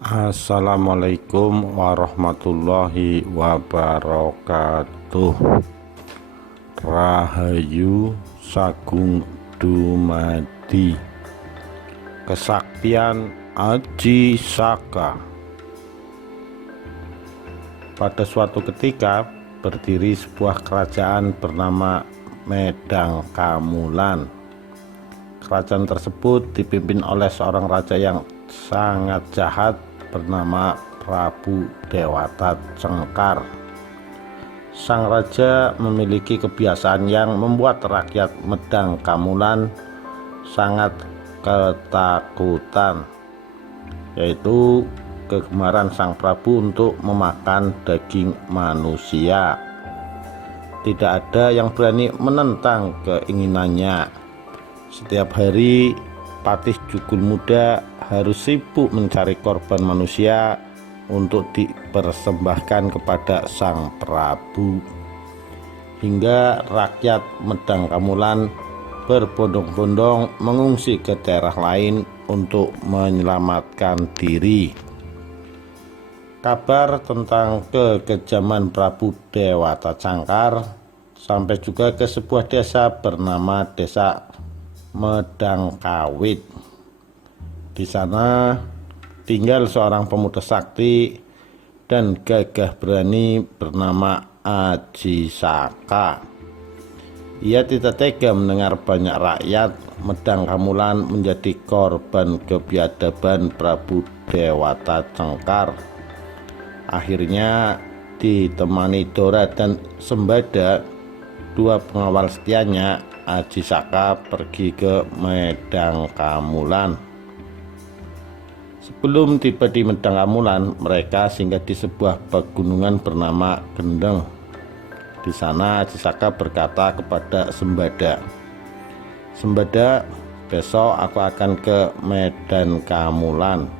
Assalamualaikum warahmatullahi wabarakatuh. Rahayu Sagung Dumadi. Kesaktian Aji Saka. Pada suatu ketika berdiri sebuah kerajaan bernama Medang Kamulan. Kerajaan tersebut dipimpin oleh seorang raja yang sangat jahat bernama Prabu Dewata Cengkar. Sang raja memiliki kebiasaan yang membuat rakyat Medang Kamulan sangat ketakutan, yaitu kegemaran sang Prabu untuk memakan daging manusia. Tidak ada yang berani menentang keinginannya. Setiap hari Patih Jugul Muda harus sibuk mencari korban manusia untuk dipersembahkan kepada sang Prabu, hingga rakyat Medang Kamulan berbondong-bondong mengungsi ke daerah lain untuk menyelamatkan diri. Kabar tentang kekejaman Prabu Dewata Cengkar sampai juga ke sebuah desa bernama Desa Medang Kawit. Di sana tinggal seorang pemuda sakti dan gagah berani bernama Aji Saka. Ia tidak tega mendengar banyak rakyat Medang Kamulan menjadi korban kebiadaban Prabu Dewata Cengkar. Akhirnya ditemani Dora dan Sembada, dua pengawal setianya, Aji Saka pergi ke Medang Kamulan. Sebelum tiba di Medang Kamulan, mereka singgah di sebuah pegunungan bernama Gendeng. Di sana Aji Saka berkata kepada Sembada, "Sembada, besok aku akan ke Medan Kamulan.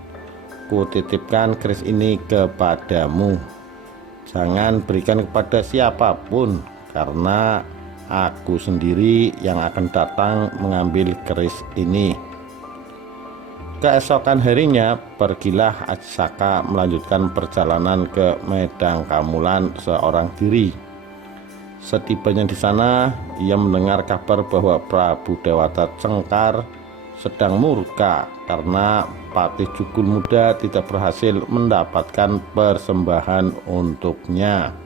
Ku titipkan keris ini kepadamu. Jangan berikan kepada siapapun, karena aku sendiri yang akan datang mengambil keris ini." Keesokan harinya, pergilah Aji Saka melanjutkan perjalanan ke Medang Kamulan seorang diri. Setibanya di sana, ia mendengar kabar bahwa Prabu Dewata Cengkar sedang murka karena Patih Jugul Muda tidak berhasil mendapatkan persembahan untuknya.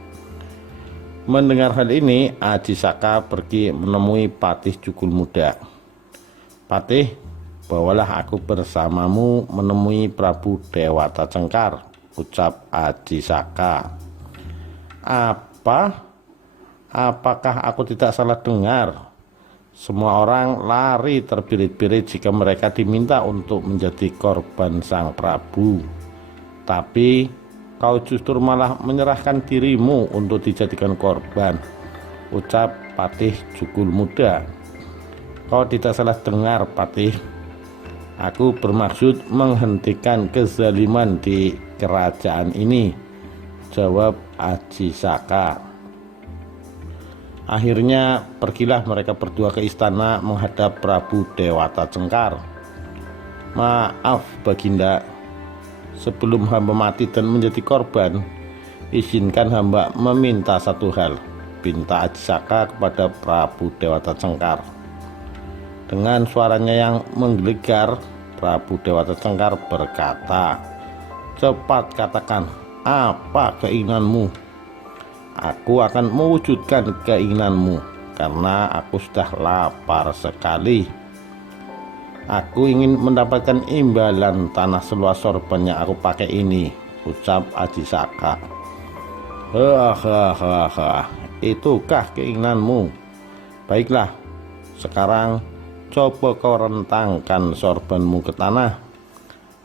Mendengar hal ini, Aji Saka pergi menemui Patih Jugul Muda. "Patih, bawalah aku bersamamu menemui Prabu Dewata Cengkar," ucap Aji Saka. Apakah aku tidak salah dengar? Semua orang lari terbirit-birit jika mereka diminta untuk menjadi korban sang Prabu. Tapi kau justru malah menyerahkan dirimu untuk dijadikan korban, ucap Patih Jugul Muda. "Kau tidak salah dengar, Patih. Aku bermaksud menghentikan kezaliman di kerajaan ini," jawab Aji Saka. Akhirnya pergilah mereka berdua ke istana menghadap Prabu Dewata Cengkar. "Maaf, Baginda, sebelum hamba mati dan menjadi korban, izinkan hamba meminta satu hal," pinta Aji Saka kepada Prabu Dewata Cengkar. Dengan suaranya yang menggelegar, Prabu Dewata Cengkar berkata, "Cepat katakan, apa keinginanmu? Aku akan mewujudkan keinginanmu, karena aku sudah lapar sekali. Aku ingin mendapatkan imbalan tanah seluas sorban yang aku pakai ini," ucap Aji Saka. "Hahaha, itukah keinginanmu? Baiklah, sekarang coba kau rentangkan sorbanmu ke tanah.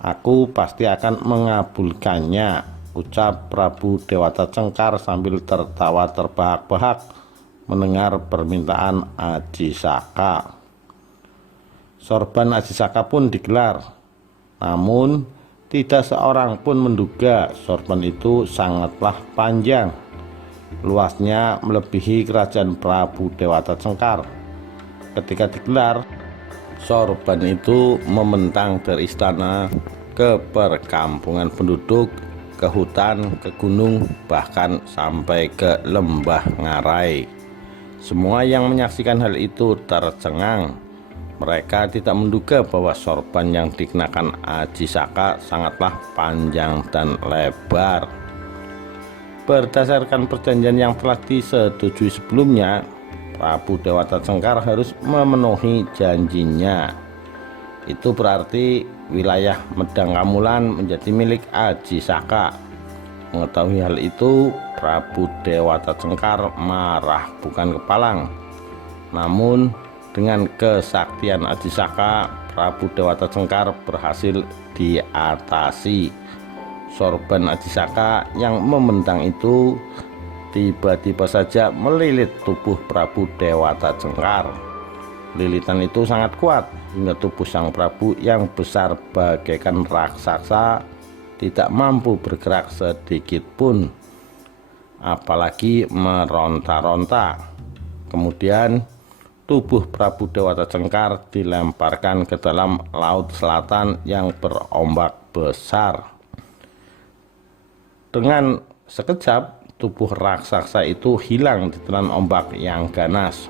Aku pasti akan mengabulkannya," ucap Prabu Dewata Cengkar sambil tertawa terbahak-bahak mendengar permintaan Aji Saka. Sorban Aji Saka pun digelar, namun tidak seorang pun menduga sorban itu sangatlah panjang. Luasnya melebihi kerajaan Prabu Dewata Cengkar. Ketika digelar, sorban itu membentang dari istana ke perkampungan penduduk, ke hutan, ke gunung, bahkan sampai ke lembah Ngarai. Semua yang menyaksikan hal itu tercengang. Mereka tidak menduga bahwa sorban yang dikenakan Aji Saka sangatlah panjang dan lebar. Berdasarkan perjanjian yang telah disetujui sebelumnya, Prabu Dewata Cengkar harus memenuhi janjinya. Itu berarti wilayah Medang Kamulan menjadi milik Aji Saka. Mengetahui hal itu, Prabu Dewata Cengkar marah bukan kepalang. Namun dengan kesaktian Aji Saka, Prabu Dewata Cengkar berhasil diatasi. Sorban Aji Saka yang membentang itu tiba-tiba saja melilit tubuh Prabu Dewata Cengkar. Lilitan itu sangat kuat hingga tubuh sang Prabu yang besar bagaikan raksasa tidak mampu bergerak sedikit pun, apalagi meronta-ronta. Kemudian tubuh Prabu Dewata Cengkar dilemparkan ke dalam laut selatan yang berombak besar. Dengan sekejap tubuh raksasa itu hilang ditelan ombak yang ganas.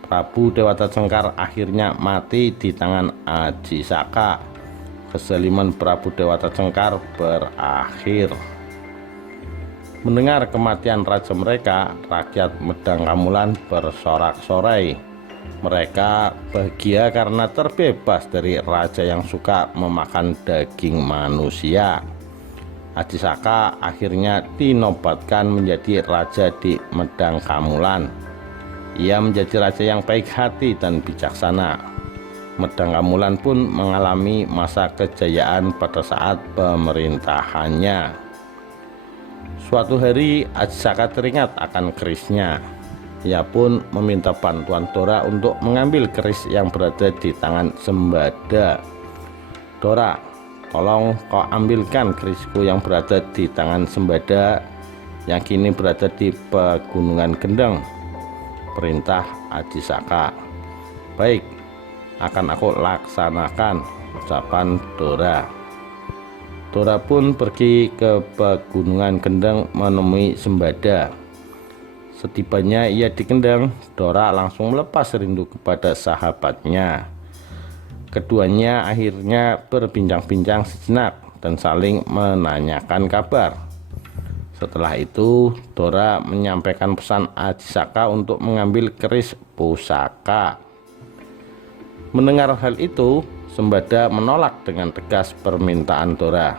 Prabu Dewata Cengkar akhirnya mati di tangan Aji Saka. Kezaliman Prabu Dewata Cengkar berakhir. Mendengar kematian raja mereka, rakyat Medang Kamulan bersorak-sorai. Mereka bahagia karena terbebas dari raja yang suka memakan daging manusia. Aji Saka akhirnya dinobatkan menjadi raja di Medang Kamulan. Ia menjadi raja yang baik hati dan bijaksana. Medang Kamulan pun mengalami masa kejayaan pada saat pemerintahannya. Suatu hari Aji Saka teringat akan kerisnya. Ia pun meminta bantuan Dora untuk mengambil keris yang berada di tangan Sembada. "Dora, tolong kau ambilkan kerisku yang berada di tangan Sembada yang kini berada di Pegunungan Kendeng," perintah Aji Saka. "Baik, akan aku laksanakan," ucapan Dora. Dora pun pergi ke Pegunungan Kendeng menemui Sembada. Setibanya ia di Kendeng, Dora langsung melepas rindu kepada sahabatnya. Keduanya akhirnya berbincang-bincang sejenak dan saling menanyakan kabar. Setelah itu, Dora menyampaikan pesan Aji Saka untuk mengambil keris pusaka. Mendengar hal itu, Sembada menolak dengan tegas permintaan Dora.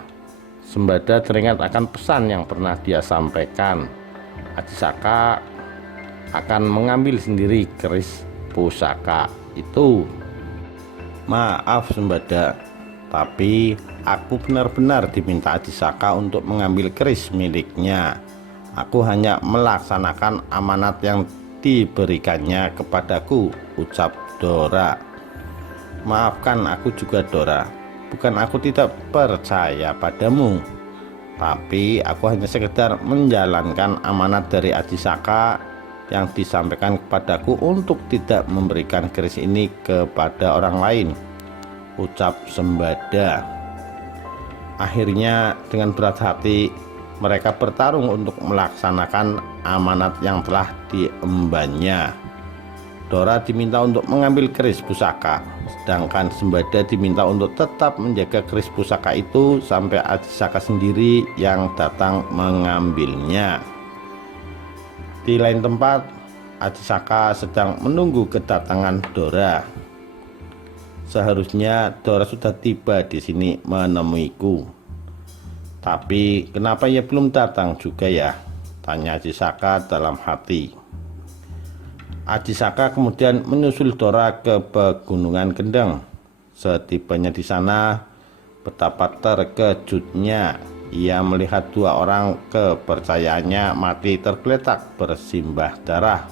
Sembada teringat akan pesan yang pernah dia sampaikan. Aji Saka akan mengambil sendiri keris pusaka itu. "Maaf Sembada, tapi aku benar-benar diminta Aji Saka untuk mengambil keris miliknya. Aku hanya melaksanakan amanat yang diberikannya kepadaku," ucap Dora. "Maafkan aku juga Dora, bukan aku tidak percaya padamu, tapi aku hanya sekedar menjalankan amanat dari Aji Saka yang disampaikan kepadaku untuk tidak memberikan keris ini kepada orang lain," ucap Sembada. Akhirnya dengan berat hati mereka bertarung untuk melaksanakan amanat yang telah diembannya. Dora diminta untuk mengambil keris pusaka, sedangkan Sembada diminta untuk tetap menjaga keris pusaka itu sampai Aji Saka sendiri yang datang mengambilnya. Di lain tempat, Aji Saka sedang menunggu kedatangan Dora. "Seharusnya Dora sudah tiba di sini menemuiku. Tapi kenapa ia belum datang juga ya?" tanya Aji Saka dalam hati. Aji Saka kemudian menyusul Dora ke Pegunungan Kendeng. Setibanya di sana, betapa terkejutnya ia melihat dua orang kepercayaannya mati tergeletak bersimbah darah.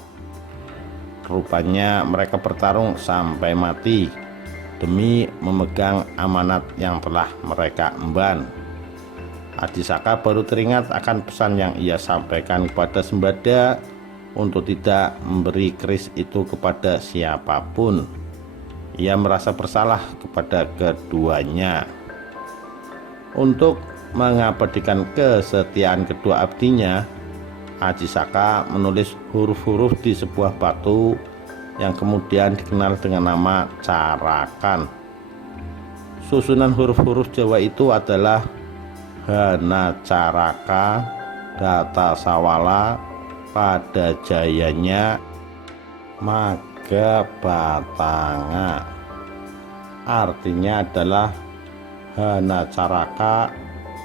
Rupanya mereka bertarung sampai mati demi memegang amanat yang telah mereka emban. Aji Saka baru teringat akan pesan yang ia sampaikan kepada Sembada untuk tidak memberi keris itu kepada siapapun. Ia merasa bersalah kepada keduanya. Untuk mengabadikan kesetiaan kedua abdinya, Aji Saka menulis huruf-huruf di sebuah batu yang kemudian dikenal dengan nama carakan. Susunan huruf-huruf Jawa itu adalah Hana Caraka, Data Sawala, pada jayanya Maga Batanga. Artinya adalah Hana Caraka,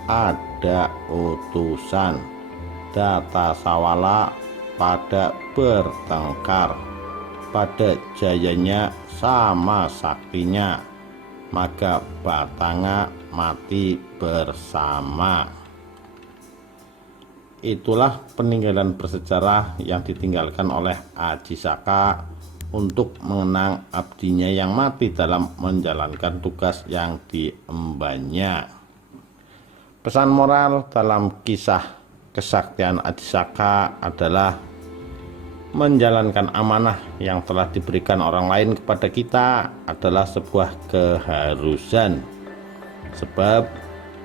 ada utusan, Data Sawala, pada bertengkar, pada jayanya sama saktinya, Maga Batanga, mati bersama. Itulah peninggalan bersejarah yang ditinggalkan oleh Aji Saka untuk mengenang abdinya yang mati dalam menjalankan tugas yang diembannya. Pesan moral dalam kisah kesaktian Aji Saka adalah menjalankan amanah yang telah diberikan orang lain kepada kita adalah sebuah keharusan, sebab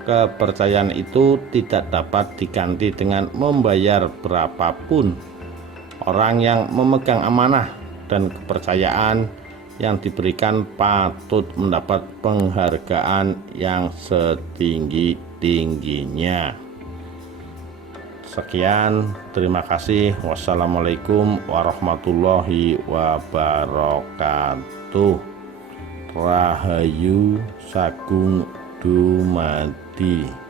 kepercayaan itu tidak dapat diganti dengan membayar berapapun. Orang yang memegang amanah dan kepercayaan yang diberikan patut mendapat penghargaan yang setinggi-tingginya. Sekian, terima kasih. Wassalamualaikum warahmatullahi wabarakatuh. Rahayu Sagung Dumadi.